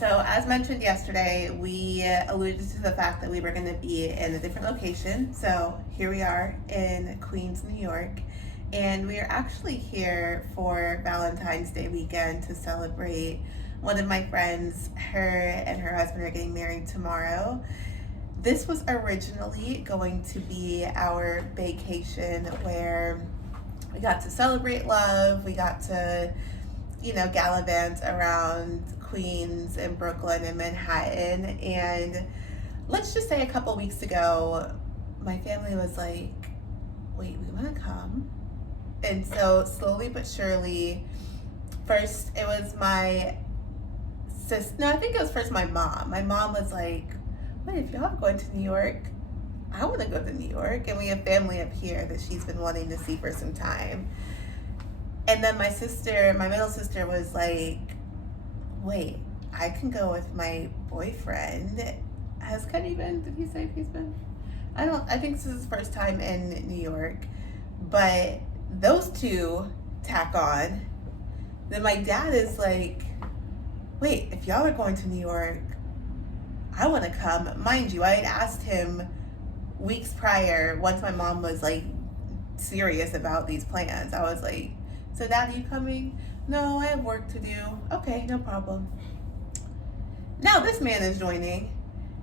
So, as mentioned yesterday, we alluded to the fact that we were going to be in a different location. So, here we are in Queens, New York, and we are actually here for Valentine's Day weekend to celebrate one of my friends. Her and her husband are getting married tomorrow. This was originally going to be our vacation where we got to celebrate love, we got to gallivant around Queens and Brooklyn and Manhattan. And let's just say a couple weeks ago, my family was like, wait, we want to come. And so slowly but surely, first it was my sister. No, I think it was first my mom. My mom was like, wait, if y'all are going to New York, I want to go to New York. And we have family up here that she's been wanting to see for some time. And then my middle sister was like, wait, I can go with my boyfriend. Has Kenny been? Did he say if he's been? I think this is his first time in New York. But those two tack on. Then my dad is like, wait, if y'all are going to New York, I want to come. Mind you, I had asked him weeks prior, once my mom was like serious about these plans. I was like, so Dad, are you coming? No, I have work to do. Okay, no problem. Now this man is joining.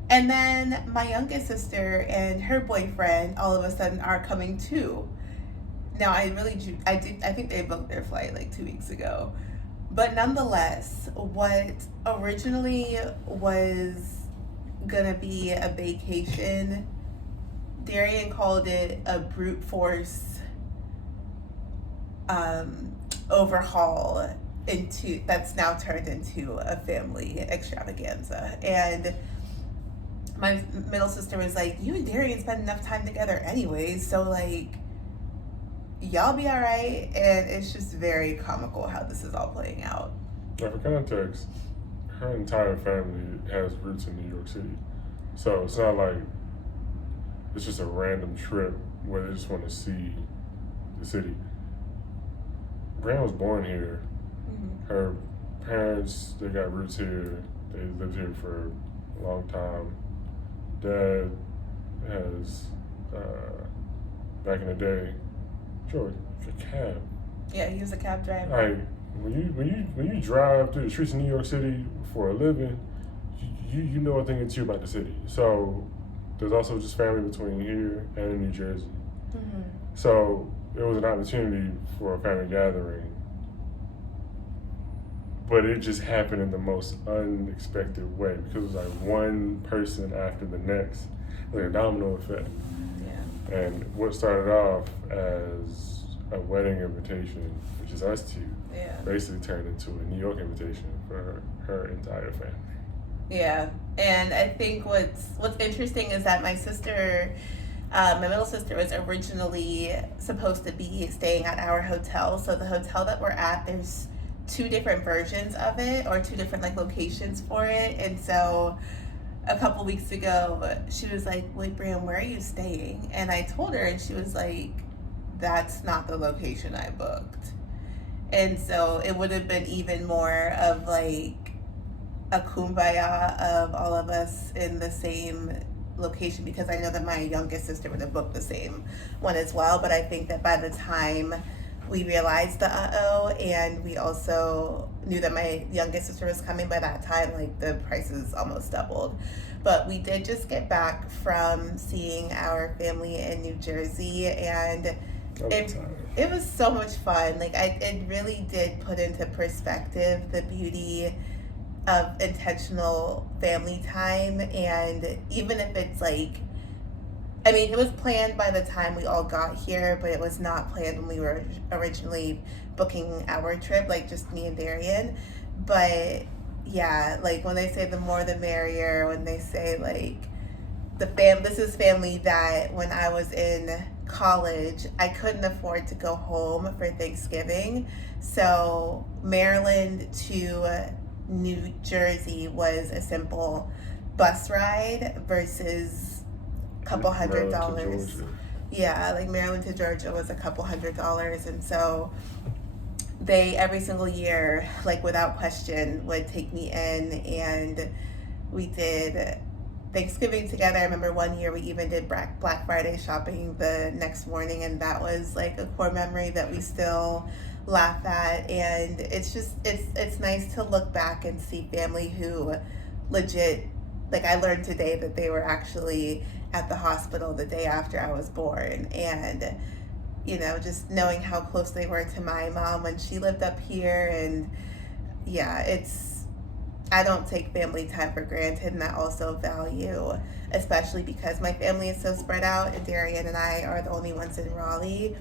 And then my youngest sister and her boyfriend all of a sudden are coming too. Now I think they booked their flight like 2 weeks ago. But nonetheless, what originally was gonna be a vacation, Darian called it a brute force overhaul that's now turned into a family extravaganza. And my middle sister was like, you and Darian spend enough time together anyways, so like y'all be all right. And it's just very comical how this is all playing out. Now, for context, her entire family has roots in New York City, so it's not like it's just a random trip where they just want to see the city. Brianna was born here. Mm-hmm. Her parents, they got roots here. They lived here for a long time. Dad has, back in the day, George, a cab. Yeah, he was a cab driver. Like, when you drive through the streets of New York City for a living, you know a thing or two about the city. So there's also just family between here and in New Jersey. Mm-hmm. So it was an opportunity for a family gathering, but it just happened in the most unexpected way because it was like one person after the next, like a domino effect. Yeah. And what started off as a wedding invitation, which is us two, basically turned into a New York invitation for her entire family. Yeah, and I think what's interesting is that my sister, my middle sister, was originally supposed to be staying at our hotel. So the hotel that we're at, there's two different versions of it, or two different like locations for it. And so a couple weeks ago, she was like, wait, Brian, where are you staying? And I told her, and she was like, that's not the location I booked. And so it would have been even more of like a kumbaya of all of us in the same location, because I know that my youngest sister would have booked the same one as well. But I think that by the time we realized the and we also knew that my youngest sister was coming, by that time like the prices almost doubled. But we did just get back from seeing our family in New Jersey, and it was so much fun. Like it really did put into perspective the beauty of intentional family time. And even if it's like, I mean, it was planned by the time we all got here, but it was not planned when we were originally booking our trip, like just me and Darian. But yeah, like when they say the more the merrier, when they say like this is family that when I was in college, I couldn't afford to go home for Thanksgiving. So Maryland to New Jersey was a simple bus ride versus a couple $100. Yeah, like Maryland to Georgia was a couple $100. And so they every single year, like without question, would take me in, and we did Thanksgiving together. I remember one year we even did Black Friday shopping the next morning, and that was like a core memory that we still laugh at. And it's just it's nice to look back and see family who legit, like I learned today that they were actually at the hospital the day after I was born, and just knowing how close they were to my mom when she lived up here. And yeah, I don't take family time for granted, and I also value, especially because my family is so spread out and Darian and I are the only ones in Raleigh.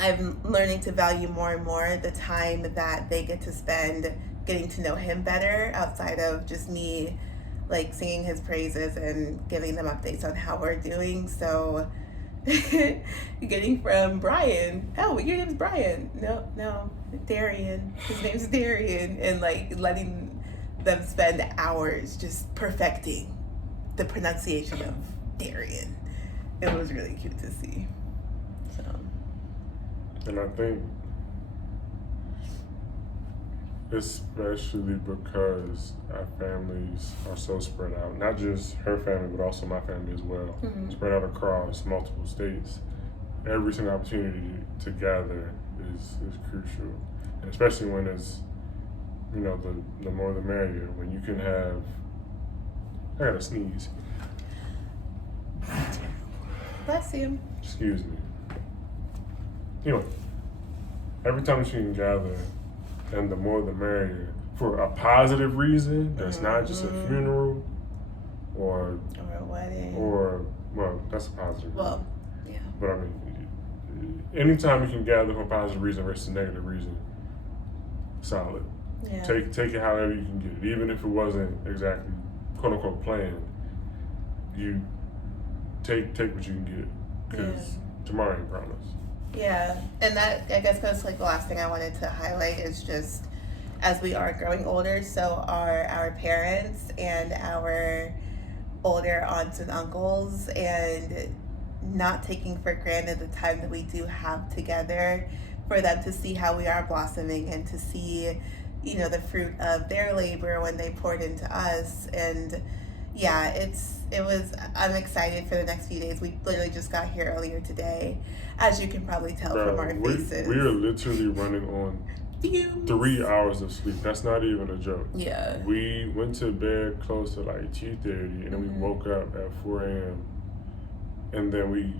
I'm learning to value more and more the time that they get to spend getting to know him better outside of just me like singing his praises and giving them updates on how we're doing. So getting from Brian, oh, your name's Brian. No, Darian. His name's Darian, and like letting them spend hours just perfecting the pronunciation of Darian. It was really cute to see. So. And I think, especially because our families are so spread out, not just her family, but also my family as well, spread out across multiple states, every single opportunity to gather is crucial. And especially when it's, the more the merrier, when you can have, I gotta sneeze. Bless you. Excuse me. Anyway, every time you can gather, and the more the merrier, for a positive reason that's not just a funeral or a wedding. Well, that's a positive reason. Well, yeah. But I mean, anytime you can gather for a positive reason versus a negative reason, solid. Yeah. Take it however you can get it, even if it wasn't exactly quote unquote planned. You take what you can get, because tomorrow ain't promised. Yeah, and that, I guess, that's like the last thing I wanted to highlight is just as we are growing older, so are our parents and our older aunts and uncles, and not taking for granted the time that we do have together for them to see how we are blossoming and to see, the fruit of their labor when they poured into us. And yeah, I'm excited for the next few days. We literally just got here earlier today, as you can probably tell from our faces. We are literally running on 3 hours of sleep. That's not even a joke. Yeah. We went to bed close to like 2:30, and then we woke up at 4 a.m. And then we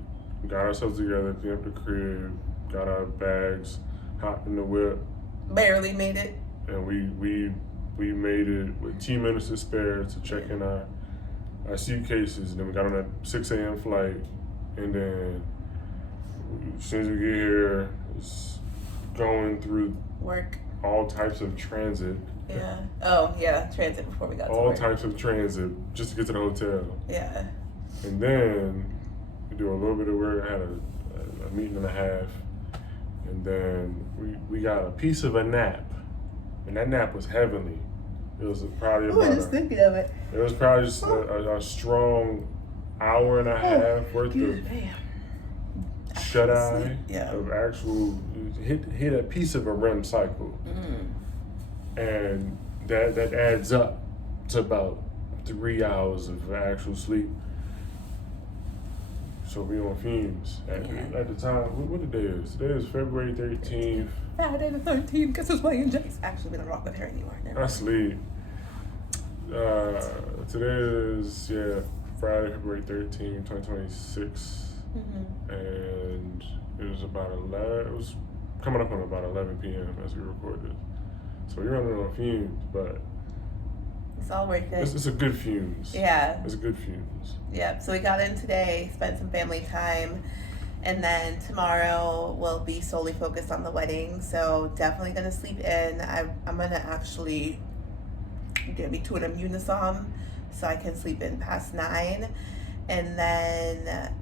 got ourselves together, cleaned up the crib, got our bags, hopped in the whip. Barely made it. And we made it with 2 minutes to spare to check in our suitcases. And then we got on a 6 a.m. flight. And then as soon as we get here, it's going through work, all types of transit. Yeah. Oh, yeah, transit before we got to work. All types of transit just to get to the hotel. Yeah. And then we do a little bit of work. I had a meeting and a half. And then we got a piece of a nap. And that nap was heavenly. It was probably about just thinking of it. It was probably just a strong hour and a half worth of shut eye of actual hit a piece of a REM cycle. And that adds up to about 3 hours of actual sleep. So we on fumes at the time. What the day is? Today is February 13th. Friday the 13th. Guess who's playing Jace? Actually, we don't rock with her anymore. I sleep. Today is Friday, February 13th, 2026, and it was about 11. It was coming up on about 11 p.m. as we recorded. So we're running on fumes, but it's all worth it. It's a good fumes. Yeah. It's a good fumes. Yeah. So we got in today, spent some family time, and then tomorrow we'll be solely focused on the wedding. So definitely gonna sleep in. I'm gonna actually get me to an Immunisom so I can sleep in past 9, and then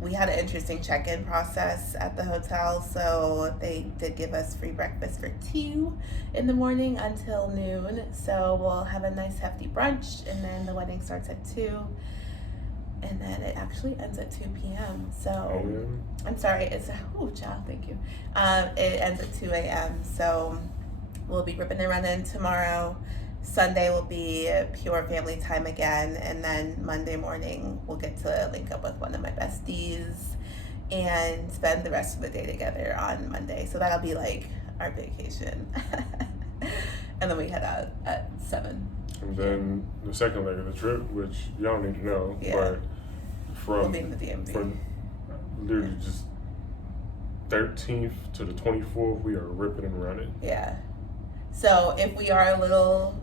we had an interesting check-in process at the hotel, so they did give us free breakfast for 2 in the morning until noon. So we'll have a nice hefty brunch, and then the wedding starts at 2. and then it actually ends at 2 p.m. So Oh, yeah. I'm sorry, it's child, thank you. It ends at 2 a.m. So we'll be ripping and running tomorrow. Sunday will be pure family time again, and then Monday morning we'll get to link up with one of my besties and spend the rest of the day together on Monday. So that'll be like our vacation. And then we head out at 7. And then the second leg of the trip, which y'all need to know, Yeah. but We'll from be in the DMV. from literally just 13th to the 24th, we are ripping and running. Yeah. So if we are a little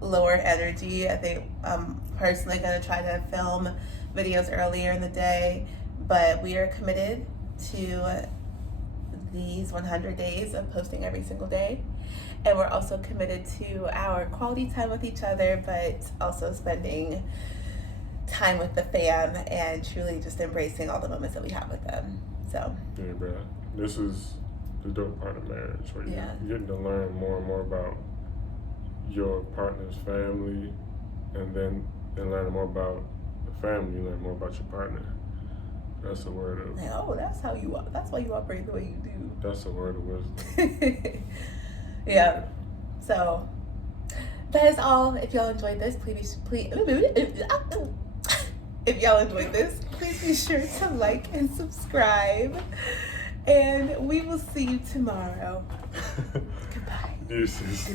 lower energy, I think I'm personally going to try to film videos earlier in the day, but we are committed to these 100 days of posting every single day. And we're also committed to our quality time with each other, but also spending time with the fam and truly just embracing all the moments that we have with them. So Yeah, bro. This is the dope part of marriage, where Yeah. you're getting to learn more and more about your partner's family, and then learning more about the family, you learn more about your partner. That's the word of. like, oh, that's how you. That's why you operate the way you do. That's the word of wisdom. Yeah. So that is all. If y'all enjoyed this, if y'all enjoyed this, please be sure to like and subscribe. And we will see you tomorrow. Goodbye. Deuces.